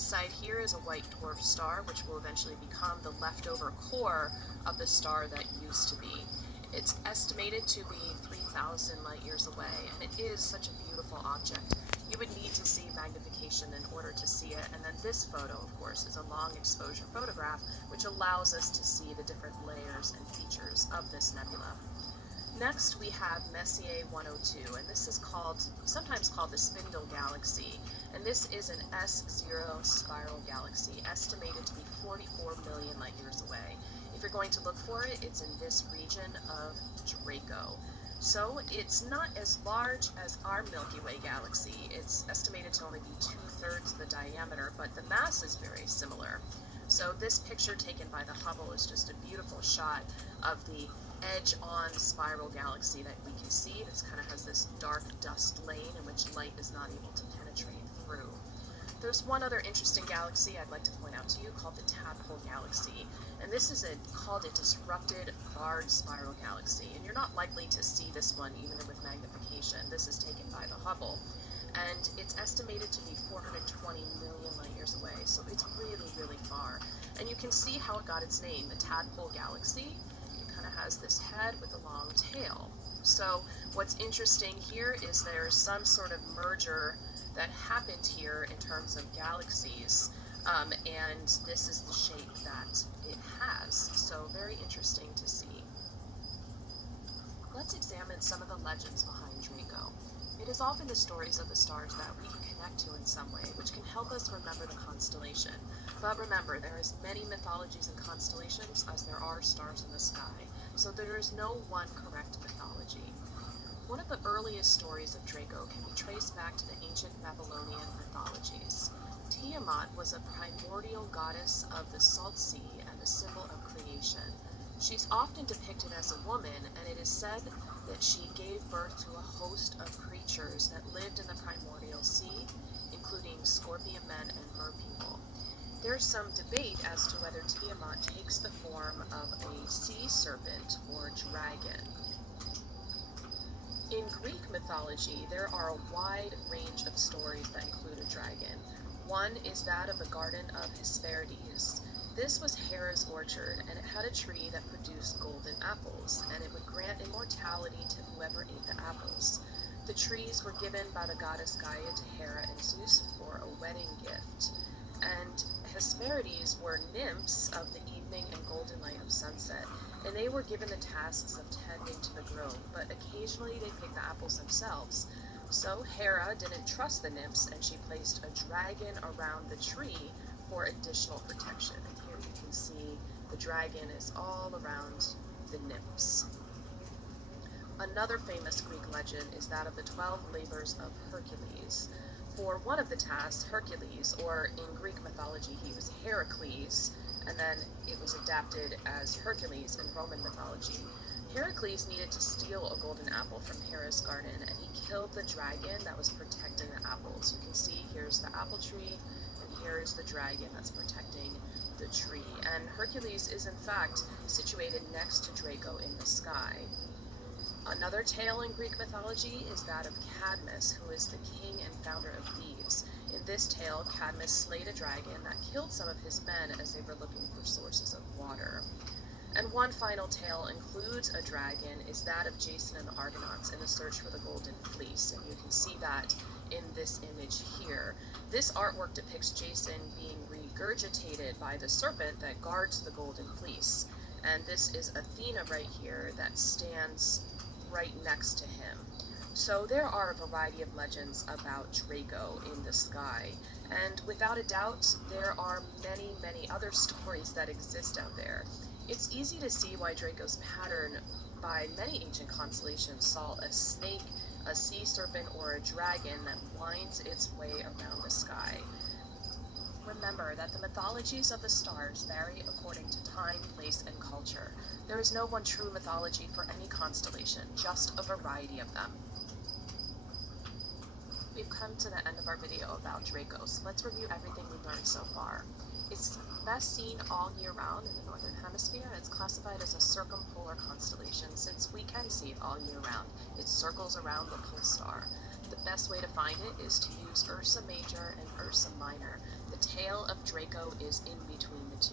Inside here is a white dwarf star, which will eventually become the leftover core of the star that used to be. It's estimated to be 3,000 light years away, and it is such a beautiful object. You would need to see magnification in order to see it, and then this photo, of course, is a long exposure photograph, which allows us to see the different layers and features of this nebula. Next, we have Messier 102, and this is sometimes called the Spindle Galaxy, and this is an S0 spiral galaxy, estimated to be 44 million light years away. If you're going to look for it, it's in this region of Draco. So it's not as large as our Milky Way galaxy. It's estimated to only be 2/3 the diameter, but the mass is very similar. So this picture taken by the Hubble is just a beautiful shot of the edge-on spiral galaxy that we can see. This kind of has this dark dust lane in which light is not able to penetrate through. There's one other interesting galaxy I'd like to point out to you called the Tadpole Galaxy, and this is called a disrupted barred spiral galaxy, and you're not likely to see this one even with magnification. This is taken by the Hubble, and it's estimated to be 420 million light years away, so it's really, really far. And you can see how it got its name, the Tadpole Galaxy. It kind of has this head with a long tail. So what's interesting here is there's some sort of merger that happened here in terms of galaxies, and this is the shape that it has. So very interesting to see. Let's examine some of the legends behind Draco. It is often the stories of the stars that we can connect to in some way, which can help us remember the constellation. But remember, there is many mythologies and constellations as there are stars in the sky, so there is no one correct mythology. One of the earliest stories of Draco can be traced back to the ancient Babylonian mythologies. Tiamat was a primordial goddess of the salt sea and a symbol of creation. She's often depicted as a woman, and it is said that she gave birth to a host of creatures that lived in the primordial sea, including scorpion men and merpeople. There's some debate as to whether Tiamat takes the form of a sea serpent or dragon. In Greek mythology, there are a wide range of stories that include a dragon. One is that of the Garden of Hesperides. This was Hera's orchard, and it had a tree that produced golden apples, and it would grant immortality to whoever ate the apples. The trees were given by the goddess Gaia to Hera and Zeus for a wedding gift. And Hesperides were nymphs of the evening and golden light of sunset, and they were given the tasks of tending to the grove, but occasionally they picked the apples themselves. So Hera didn't trust the nymphs, and she placed a dragon around the tree for additional protection. And here you can see the dragon is all around the nymphs. Another famous Greek legend is that of the 12 labors of Hercules. For one of the tasks, Hercules, or in Greek mythology he was Heracles, and then it was adapted as Hercules in Roman mythology. Heracles needed to steal a golden apple from Hera's garden, and he killed the dragon that was protecting the apples. You can see here's the apple tree, and here's the dragon that's protecting the tree. And Hercules is in fact situated next to Draco in the sky. Another tale in Greek mythology is that of Cadmus, who is the king and founder of Thebes. In this tale, Cadmus slayed a dragon that killed some of his men as they were looking for sources of water. And one final tale includes a dragon, is that of Jason and the Argonauts in the search for the Golden Fleece, and you can see that in this image here. This artwork depicts Jason being regurgitated by the serpent that guards the Golden Fleece, and this is Athena right here that stands right next to him. So there are a variety of legends about Draco in the sky, and without a doubt, there are many, many other stories that exist out there. It's easy to see why Draco's pattern by many ancient constellations saw a snake, a sea serpent, or a dragon that winds its way around the sky. Remember that the mythologies of the stars vary according to time, place, and culture. There is no one true mythology for any constellation, just a variety of them. We've come to the end of our video about Draco, so let's review everything we've learned so far. It's best seen all year round in the northern hemisphere, and it's classified as a circumpolar constellation since we can see it all year round. It circles around the pole star. The best way to find it is to use Ursa Major and Ursa Minor. The tail of Draco is in between the two.